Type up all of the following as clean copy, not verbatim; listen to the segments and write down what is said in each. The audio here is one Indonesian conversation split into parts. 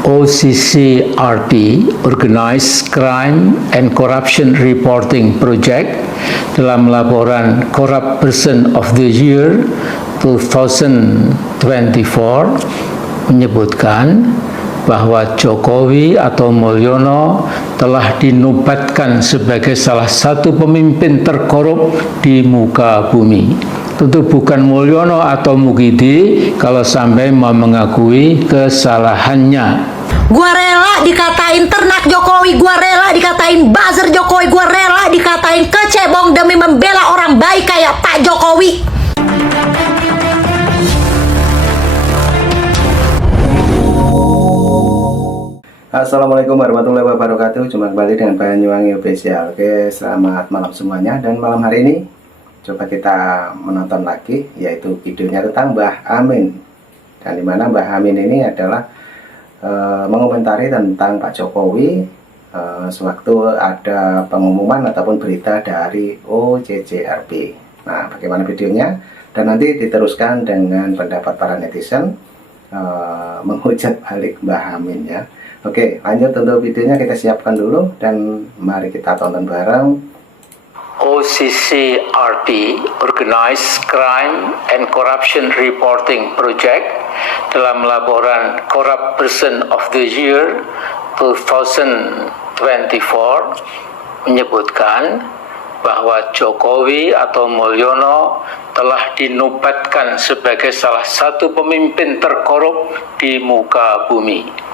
OCCRP, Organized Crime and Corruption Reporting Project, dalam laporan Corrupt Person of the Year 2024 menyebutkan bahwa Jokowi atau Mulyono telah dinobatkan sebagai salah satu pemimpin terkorup di muka bumi. Tentu bukan Mulyono atau Mukidi kalau sampai mau mengakui kesalahannya. Gua rela dikatain ternak Jokowi, gua rela dikatain buzzer Jokowi, gua rela dikatain kecebong demi membela orang baik kayak Pak Jokowi. Assalamualaikum warahmatullahi wabarakatuh. Jumpa kembali dengan Banyuwangi Official. Oke, selamat malam semuanya. Dan malam hari ini coba kita menonton lagi, yaitu videonya tentang Mbah Amin. Dan dimana Mbah Amin ini adalah mengomentari tentang Pak Jokowi sewaktu ada pengumuman ataupun berita dari OCCRP. Nah, bagaimana videonya? Dan nanti diteruskan dengan pendapat para netizen menghujat balik Mbah Amin ya. Oke, lanjut untuk videonya, kita siapkan dulu dan mari kita tonton bareng. OCCRP, Organized Crime and Corruption Reporting Project, dalam laporan Corrupt Person of the Year 2024 menyebutkan bahwa Jokowi atau Mulyono telah dinobatkan sebagai salah satu pemimpin terkorup di muka bumi.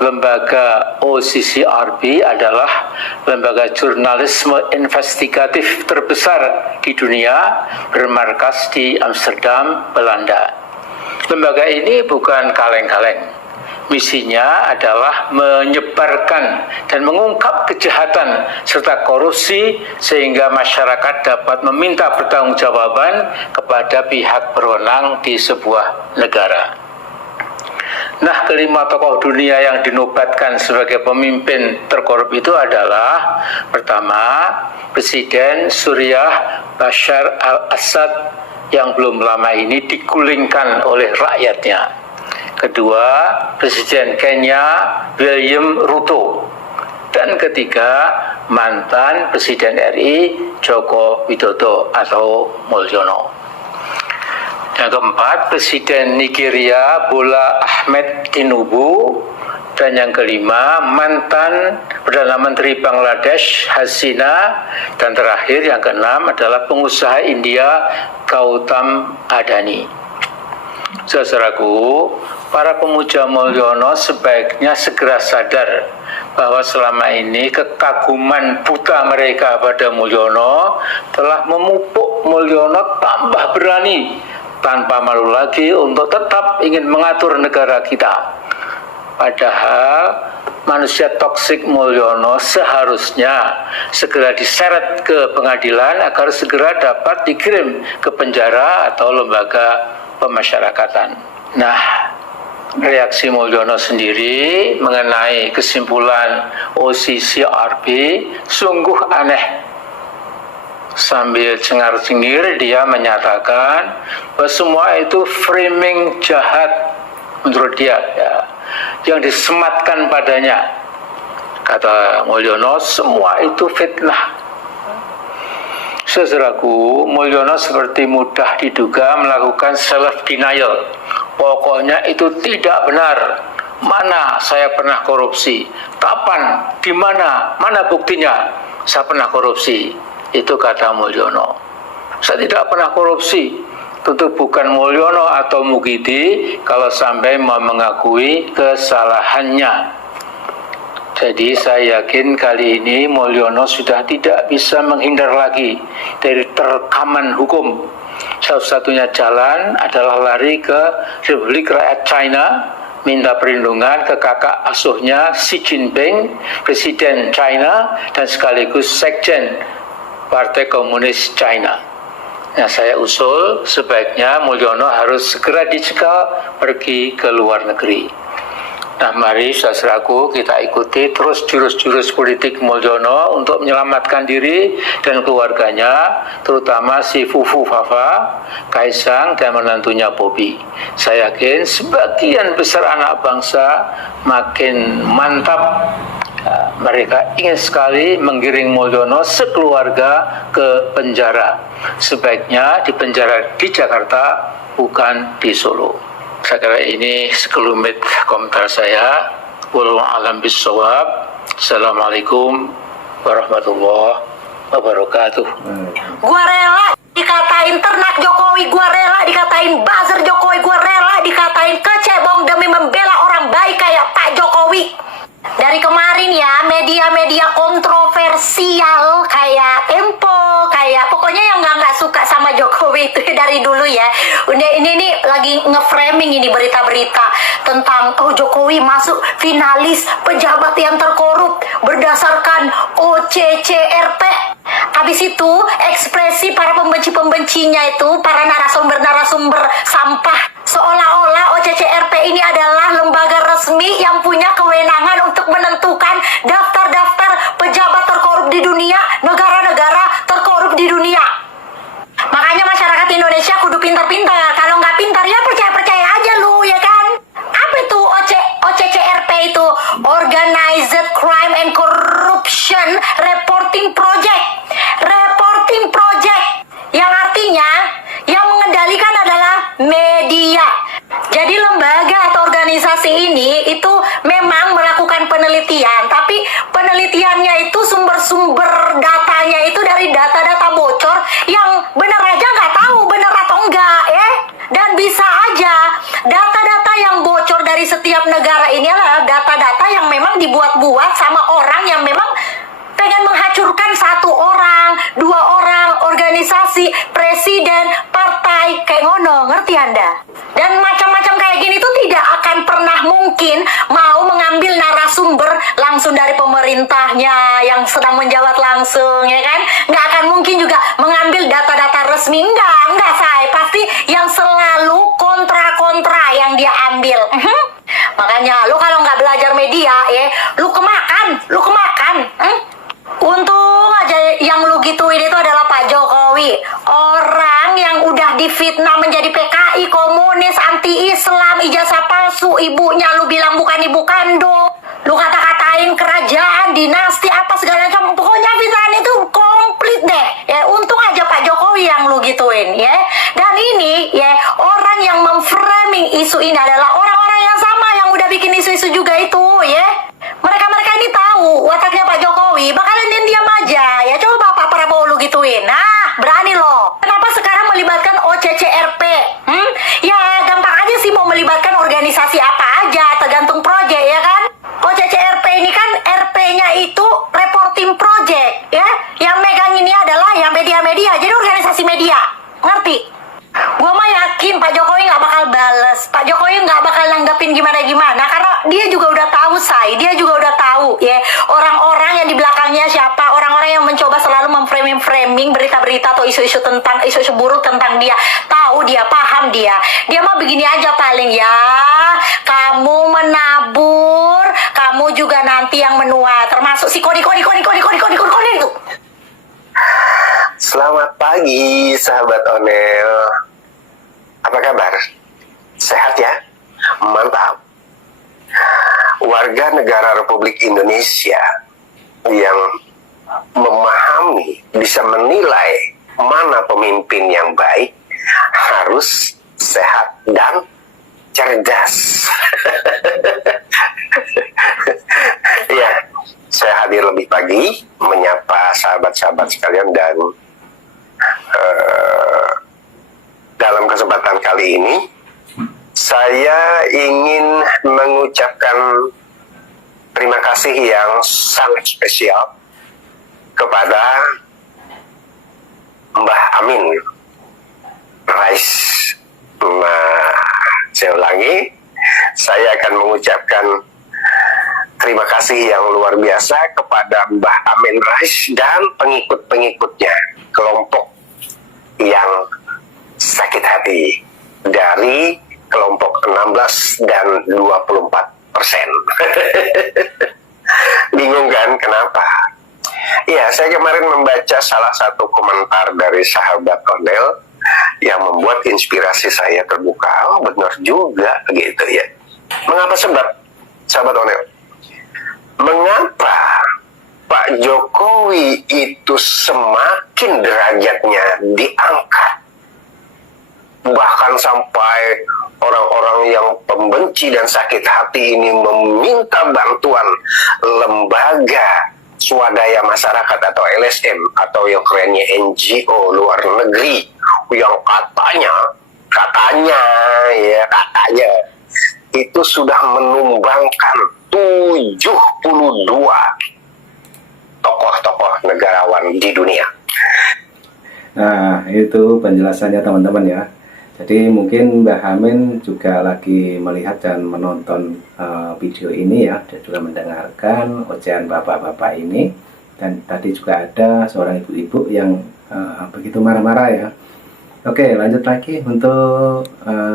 Lembaga OCCRP adalah lembaga jurnalisme investigatif terbesar di dunia, bermarkas di Amsterdam, Belanda. Lembaga ini bukan kaleng-kaleng. Misinya adalah menyebarkan dan mengungkap kejahatan serta korupsi sehingga masyarakat dapat meminta pertanggungjawaban kepada pihak berwenang di sebuah negara. Nah, kelima tokoh dunia yang dinobatkan sebagai pemimpin terkorup itu adalah: pertama, Presiden Suriah Bashar al-Assad yang belum lama ini digulingkan oleh rakyatnya. Kedua, Presiden Kenya William Ruto. Dan ketiga, mantan Presiden RI Joko Widodo atau Mulyono. Yang keempat, Presiden Nigeria Bola Ahmed Tinubu. Dan yang kelima, mantan Perdana Menteri Bangladesh Hasina. Dan terakhir yang keenam adalah pengusaha India Gautam Adani. Saudaraku, para pemuja Mulyono sebaiknya segera sadar bahwa selama ini kekaguman buta mereka pada Mulyono telah memupuk Mulyono tambah berani tanpa malu lagi untuk tetap ingin mengatur negara kita. Padahal manusia toksik Mulyono seharusnya segera diseret ke pengadilan agar segera dapat dikirim ke penjara atau lembaga pemasyarakatan. Nah, reaksi Mulyono sendiri mengenai kesimpulan OCCRP sungguh aneh. Sambil cengar-cengir dia menyatakan bahwa semua itu framing jahat menurut dia ya, yang disematkan padanya. Kata Mulyono, semua itu fitnah. Saudaraku, Mulyono seperti mudah diduga melakukan self denial. Pokoknya itu tidak benar. Mana saya pernah korupsi? Kapan? Di mana? Mana buktinya? Saya pernah korupsi. Itu kata Mulyono. Saya tidak pernah korupsi. Tentu bukan Mulyono atau Mukidi kalau sampai mau mengakui kesalahannya. Jadi saya yakin kali ini Mulyono sudah tidak bisa menghindar lagi dari terkaman hukum. Satu-satunya jalan adalah lari ke Republik Rakyat China, minta perlindungan ke kakak asuhnya Xi Jinping, Presiden China dan sekaligus Sekjen Partai Komunis China. Nah, saya usul sebaiknya Mulyono harus segera dicekal pergi ke luar negeri. Nah, mari saudaraku kita ikuti terus jurus-jurus politik Mulyono untuk menyelamatkan diri dan keluarganya, terutama si Fufu Fafa, Kaisang, dan menantunya Bobby. Saya yakin sebagian besar anak bangsa makin mantap. Mereka ingin sekali menggiring Mulyono sekeluarga ke penjara. Sebaiknya di penjara di Jakarta, bukan di Solo. Saya kira ini sekelumit komentar saya. Wallahu a'lam bishawab. Assalamualaikum warahmatullahi wabarakatuh. Gua rela dikatain ternak Jokowi, gua rela dikatain buzzer Jokowi, gua rela dikatain kecebong demi membela orang baik kayak Pak Jokowi. Dari kemarin ya, media-media kontroversial kayak Tempo, kayak pokoknya yang nggak suka sama Jokowi itu dari dulu ya. Udah ini nih lagi nge-framing ini berita-berita tentang Jokowi masuk finalis pejabat yang terkorup berdasarkan OCCRP. Habis itu ekspresi para pembenci-pembencinya itu, para narasumber-narasumber sampah, seolah-olah OCCRP ini adalah lembaga resmi yang punya kewenangan untuk menentukan daftar-daftar pejabat terkorup di dunia, negara-negara terkorup di dunia. Makanya masyarakat Indonesia kudu pintar-pintar. Kalau nggak pintar ya percaya-percaya aja lu, ya kan? Apa itu OCCRP itu? Organized Crime and Corruption Reporting Project. Reporting Project yang artinya yang mengendalikan adalah media. Jadi lembaga atau organisasi ini itu memang melakukan penelitian, tapi penelitiannya itu sumber-sumber datanya itu dari data-data bocor yang benar aja nggak tahu benar atau enggak ya. Dan bisa aja data-data yang bocor dari setiap negara ini adalah data-data yang memang dibuat-buat sama orang yang memang pengen menghancurkan satu orang, dua orang, organisasi, presiden, partai, kayak ngono, ngerti Anda? Dan macam-macam kayak gini tuh tidak akan pernah mungkin mau mengambil narasumber langsung dari pemerintahnya yang sedang menjabat langsung, ya kan? Nggak akan mungkin juga mengambil data-data resmi, enggak say. Pasti yang selalu kontra-kontra yang dia ambil. Makanya, lu kalau nggak belajar media, ya, lu kemakan. Untung aja yang lu gituin itu adalah Pak Jokowi. Orang yang udah difitnah menjadi PKI, komunis, anti-Islam, ijazah palsu, ibunya lu bilang bukan ibu kandung. Lu kata-katain kerajaan, dinasti, apa segala macam. Pokoknya fitnah itu komplit deh. Ya, untung aja Pak Jokowi yang lu gituin, ya. Dan ini, ya, orang yang memframing isu ini adalah orang-orang yang sama yang udah bikin isu-isu juga itu, ya. Mereka ini tahu wataknya Pak Jokowi, bakalan diam aja. Ya coba Pak Prabowo lu gituin. Nah, berani loh. Kenapa sekarang melibatkan OCCRP? Ya gampang aja sih mau melibatkan organisasi apa aja, tergantung proyek ya kan. OCCRP ini kan RP-nya itu reporting project ya. Yang megang ini adalah yang media-media, jadi organisasi media. Ngerti? Gua mah yakin Pak Jokowi nggak bakal bales, Pak Jokowi nggak bakal nanggepin gimana-gimana, karena dia juga udah tahu dia juga udah tahu ya orang-orang yang di belakangnya siapa, orang-orang yang mencoba selalu memframing berita-berita atau isu-isu buruk tentang dia, tahu dia, paham dia mah begini aja paling ya, kamu menabur, kamu juga nanti yang menua, termasuk si koni itu. Selamat pagi, sahabat Onel. Apa kabar? Sehat ya? Mantap. Warga negara Republik Indonesia yang memahami, bisa menilai mana pemimpin yang baik, harus sehat dan cerdas. Ya, saya hadir lebih pagi menyapa sahabat-sahabat sekalian dan dalam kesempatan kali ini saya ingin mengucapkan terima kasih yang sangat spesial kepada Mbah Amin Rais. Nah, saya ulangi, saya akan mengucapkan terima kasih yang luar biasa kepada Mbah Amin Rais dan pengikut-pengikutnya, kelompok yang sakit hati dari kelompok 16 dan 24%. Bingung kan kenapa? Ya, saya kemarin membaca salah satu komentar dari sahabat Onel yang membuat inspirasi saya terbuka. Oh, benar juga gitu ya. Mengapa sebab, sahabat Onel? Mengapa Pak Jokowi itu semakin derajatnya diangkat? Bahkan sampai orang-orang yang pembenci dan sakit hati ini meminta bantuan lembaga swadaya masyarakat atau LSM atau yang kerennya NGO luar negeri yang katanya itu sudah menumbangkan 72 tokoh-tokoh negarawan di dunia. Nah, itu penjelasannya teman-teman ya. Jadi mungkin Mbah Amin juga lagi melihat dan menonton video ini ya, dan juga mendengarkan ocehan bapak-bapak ini. Dan tadi juga ada seorang ibu-ibu yang begitu marah-marah ya. Oke, lanjut lagi untuk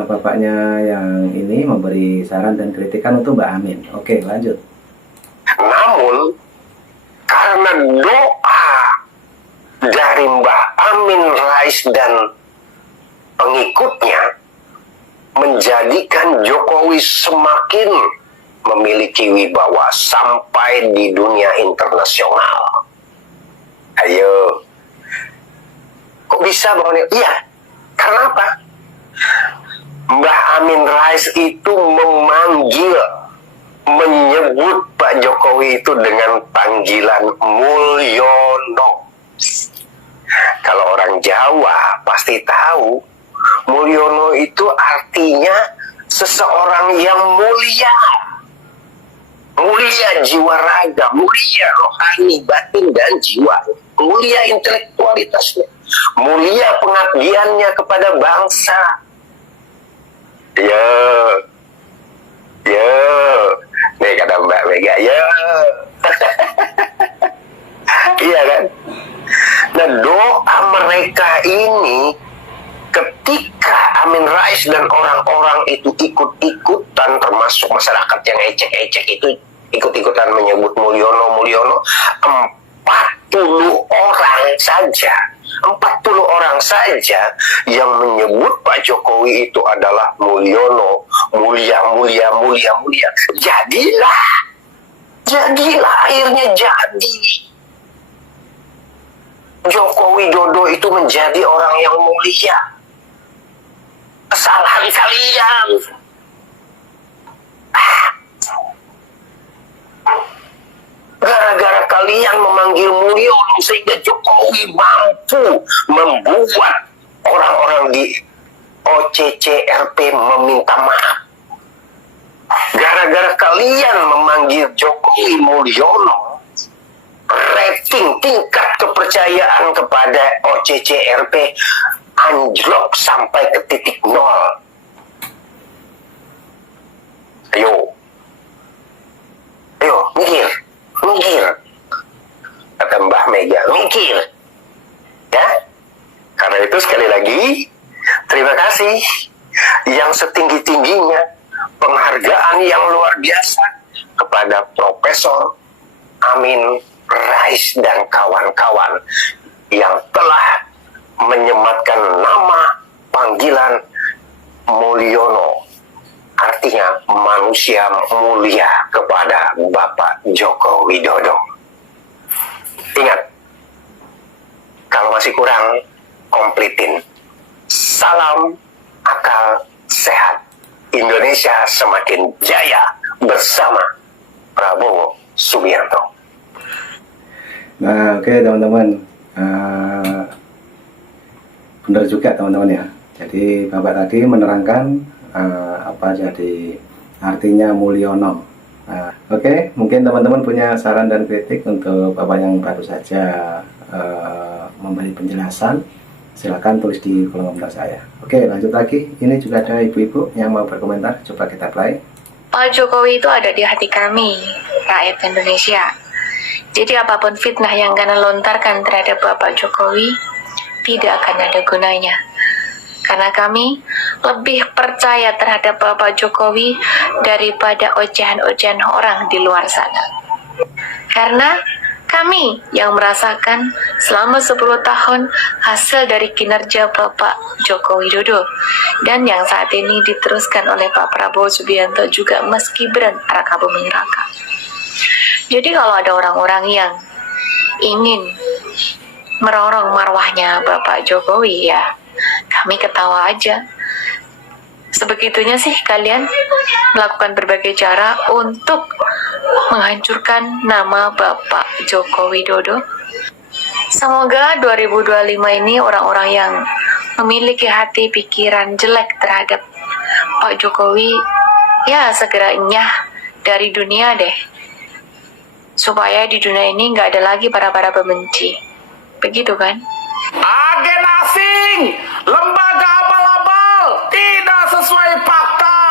bapaknya yang ini memberi saran dan kritikan untuk Mbah Amin. Oke, lanjut. Namun karena doa dari Mbah Amin Rais dan pengikutnya menjadikan Jokowi semakin memiliki wibawa sampai di dunia internasional. Ayo, kok bisa Bang? Iya, karena apa? Mbah Amin Rais itu menyebut Pak Jokowi itu dengan panggilan Mulyono. Kalau orang Jawa pasti tahu Mulyono itu artinya seseorang yang mulia. Mulia jiwa raga, mulia rohani, batin, dan jiwa. Mulia intelektualitasnya. Mulia pengabdiannya kepada bangsa. Ya. Nih kata Mbak Mega, ya. Iya kan? Nah, doa mereka ini ketika Amin Rais dan orang-orang itu ikut-ikutan, termasuk masyarakat yang ecek-ecek itu ikut-ikutan menyebut Mulyono, 40 orang saja yang menyebut Pak Jokowi itu adalah Mulyono, mulia. Jadilah akhirnya jadi. Joko Widodo itu menjadi orang yang mulia. Kesalahan kalian. Gara-gara kalian memanggil Mulyono sehingga Jokowi mampu membuat orang-orang di OCCRP meminta maaf. Gara-gara kalian memanggil Jokowi Mulyono, rating tingkat kepercayaan kepada OCCRP anjlok sampai ke titik nol. Ayo, mikir. Kata Mbah Mega, mikir. Ya, karena itu sekali lagi, terima kasih yang setinggi-tingginya penghargaan yang luar biasa kepada Profesor Amin Rais dan kawan-kawan yang telah menyematkan nama panggilan Mulyono, artinya manusia mulia, kepada Bapak Joko Widodo. Ingat, kalau masih kurang, komplitin. Salam akal sehat. Indonesia semakin jaya bersama Prabowo Subianto. Nah, oke teman-teman, benar juga teman-teman ya. Jadi Bapak tadi menerangkan apa jadi artinya Mulyono. Nah, oke, mungkin teman-teman punya saran dan kritik untuk Bapak yang baru saja memberi penjelasan, silakan tulis di kolom komentar saya. Oke, lanjut lagi. Ini juga ada ibu-ibu yang mau berkomentar. Coba kita play. Pak Jokowi itu ada di hati kami, rakyat Indonesia. Jadi apapun fitnah yang kalian lontarkan terhadap Bapak Jokowi tidak akan ada gunanya. Karena kami lebih percaya terhadap Bapak Jokowi daripada ocehan-ocehan orang di luar sana. Karena kami yang merasakan selama 10 tahun hasil dari kinerja Bapak Joko Widodo dan yang saat ini diteruskan oleh Pak Prabowo Subianto juga Mas Gibran Raka Buming Raka. Jadi kalau ada orang-orang yang ingin merongrong marwahnya Bapak Jokowi, ya kami ketawa aja. Sebegitunya sih kalian melakukan berbagai cara untuk menghancurkan nama Bapak Joko Widodo. Semoga 2025 ini orang-orang yang memiliki hati pikiran jelek terhadap Pak Jokowi ya segera nyah dari dunia deh. Supaya di dunia ini nggak ada lagi para pembenci. Begitu kan? Agen asing, lembaga abal-abal, tidak sesuai fakta.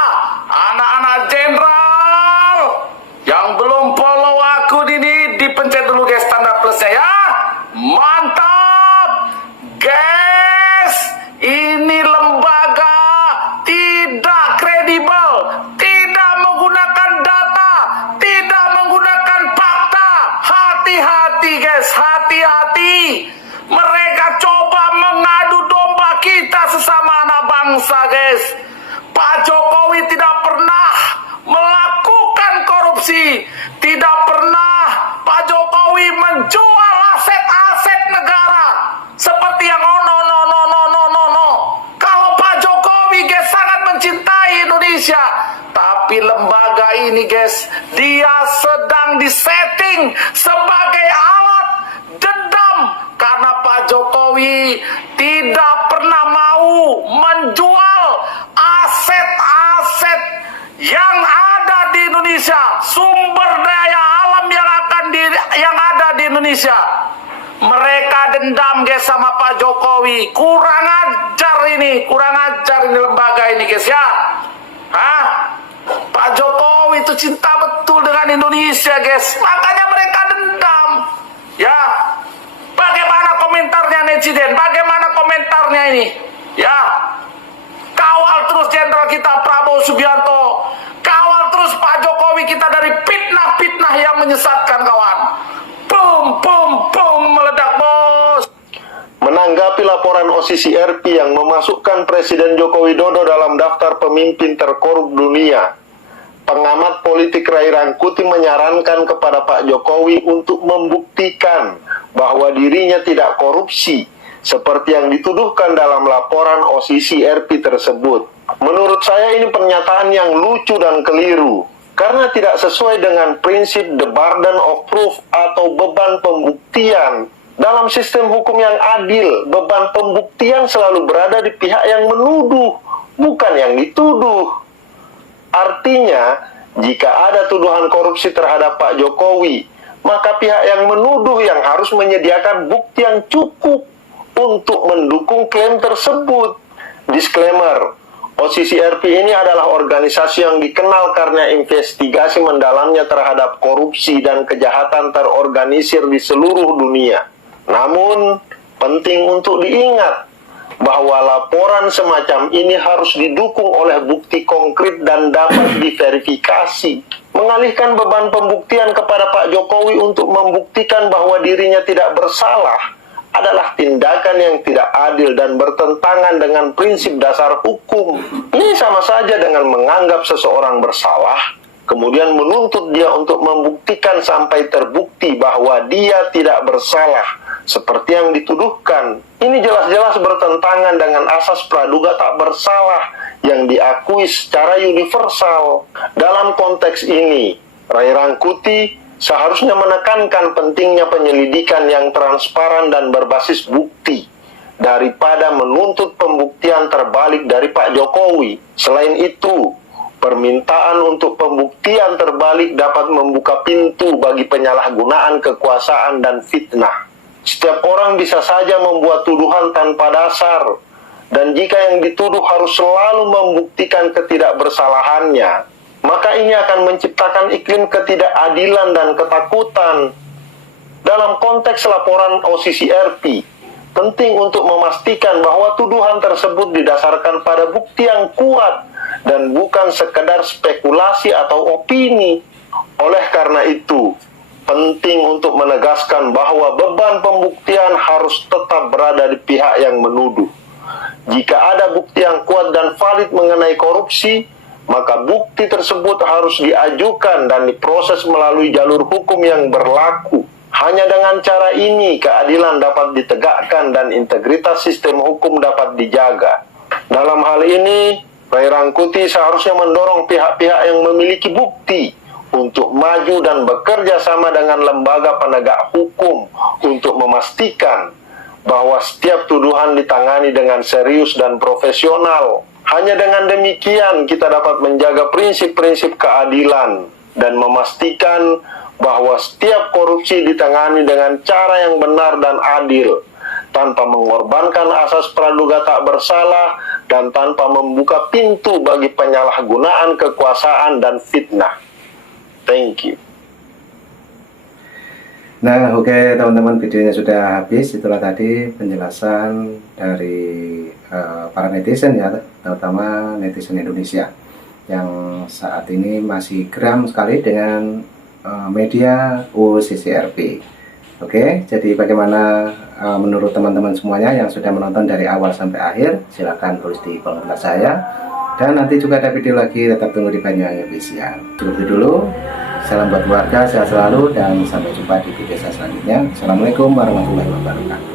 Anak-anak jenderal yang belum follow akun ini dipencet dulu guys tanda plusnya ya. Mantap, guys. Ini lembaga tidak kredibel, tidak menggunakan data, tidak menggunakan fakta. Hati-hati guys, hati-hati. Mereka coba mengadu domba kita sesama anak bangsa guys. Pak Jokowi tidak pernah melakukan korupsi. Tidak pernah Pak Jokowi menjual aset-aset negara. Seperti yang no. Kalau Pak Jokowi guys sangat mencintai Indonesia. Tapi lembaga ini guys, dia sedang disetting sebagai alat dendam. Karena Pak Jokowi tidak pernah mau menjual aset-aset yang ada di Indonesia, sumber daya alam yang ada di Indonesia. Mereka dendam guys sama Pak Jokowi. Kurang ajar ini lembaga ini guys ya. Pak Jokowi itu cinta betul dengan Indonesia guys. Makanya mereka dendam. Ya. Bagaimana komentarnya netizen? Bagaimana komentarnya ini? Ya. Kawal terus jenderal kita Prabowo Subianto. Kawal terus Pak Jokowi kita dari fitnah-fitnah yang menyesatkan kawan. Bum, meledak bos. Menanggapi laporan OCCRP yang memasukkan Presiden Joko Widodo dalam daftar pemimpin terkorup dunia, pengamat politik Ray Rangkuti menyarankan kepada Pak Jokowi untuk membuktikan bahwa dirinya tidak korupsi, seperti yang dituduhkan dalam laporan OCCRP tersebut. Menurut saya ini pernyataan yang lucu dan keliru, karena tidak sesuai dengan prinsip the burden of proof atau beban pembuktian. Dalam sistem hukum yang adil, beban pembuktian selalu berada di pihak yang menuduh, bukan yang dituduh. Artinya, jika ada tuduhan korupsi terhadap Pak Jokowi, maka pihak yang menuduh yang harus menyediakan bukti yang cukup untuk mendukung klaim tersebut. Disclaimer, OCCRP ini adalah organisasi yang dikenal karena investigasi mendalamnya terhadap korupsi dan kejahatan terorganisir di seluruh dunia. Namun, penting untuk diingat bahwa laporan semacam ini harus didukung oleh bukti konkret dan dapat diverifikasi. Mengalihkan beban pembuktian kepada Pak Jokowi untuk membuktikan bahwa dirinya tidak bersalah adalah tindakan yang tidak adil dan bertentangan dengan prinsip dasar hukum. Ini sama saja dengan menganggap seseorang bersalah, kemudian menuntut dia untuk membuktikan sampai terbukti bahwa dia tidak bersalah, seperti yang dituduhkan. Ini jelas-jelas bertentangan dengan asas praduga tak bersalah yang diakui secara universal. Dalam konteks ini, Ray Rangkuti seharusnya menekankan pentingnya penyelidikan yang transparan dan berbasis bukti daripada menuntut pembuktian terbalik dari Pak Jokowi. Selain itu, permintaan untuk pembuktian terbalik dapat membuka pintu bagi penyalahgunaan kekuasaan dan fitnah. Setiap orang bisa saja membuat tuduhan tanpa dasar, dan jika yang dituduh harus selalu membuktikan ketidakbersalahannya, maka ini akan menciptakan iklim ketidakadilan dan ketakutan. Dalam konteks laporan OCCRP, Penting untuk memastikan bahwa tuduhan tersebut didasarkan pada bukti yang kuat dan bukan sekedar spekulasi atau opini. Oleh karena itu, penting untuk menegaskan bahwa beban pembuktian harus tetap berada di pihak yang menuduh. Jika ada bukti yang kuat dan valid mengenai korupsi, maka bukti tersebut harus diajukan dan diproses melalui jalur hukum yang berlaku. Hanya dengan cara ini, keadilan dapat ditegakkan dan integritas sistem hukum dapat dijaga. Dalam hal ini, Ray Rangkuti seharusnya mendorong pihak-pihak yang memiliki bukti untuk maju dan bekerja sama dengan lembaga penegak hukum untuk memastikan bahwa setiap tuduhan ditangani dengan serius dan profesional. Hanya dengan demikian kita dapat menjaga prinsip-prinsip keadilan dan memastikan bahwa setiap korupsi ditangani dengan cara yang benar dan adil, tanpa mengorbankan asas praduga tak bersalah dan tanpa membuka pintu bagi penyalahgunaan kekuasaan dan fitnah. Thank you. Nah, oke teman-teman, videonya sudah habis. Itulah tadi penjelasan dari para netizen ya, terutama netizen Indonesia yang saat ini masih geram sekali dengan media UU-CCRP. Oke, jadi bagaimana menurut teman-teman semuanya yang sudah menonton dari awal sampai akhir? Silahkan tulis di kolom komentar saya. Dan nanti juga ada video lagi, tetap tunggu di Banyuwangi Official. Cukup itu dulu. Salam buat keluarga, sehat selalu, dan sampai jumpa di video saya selanjutnya. Assalamualaikum warahmatullahi wabarakatuh.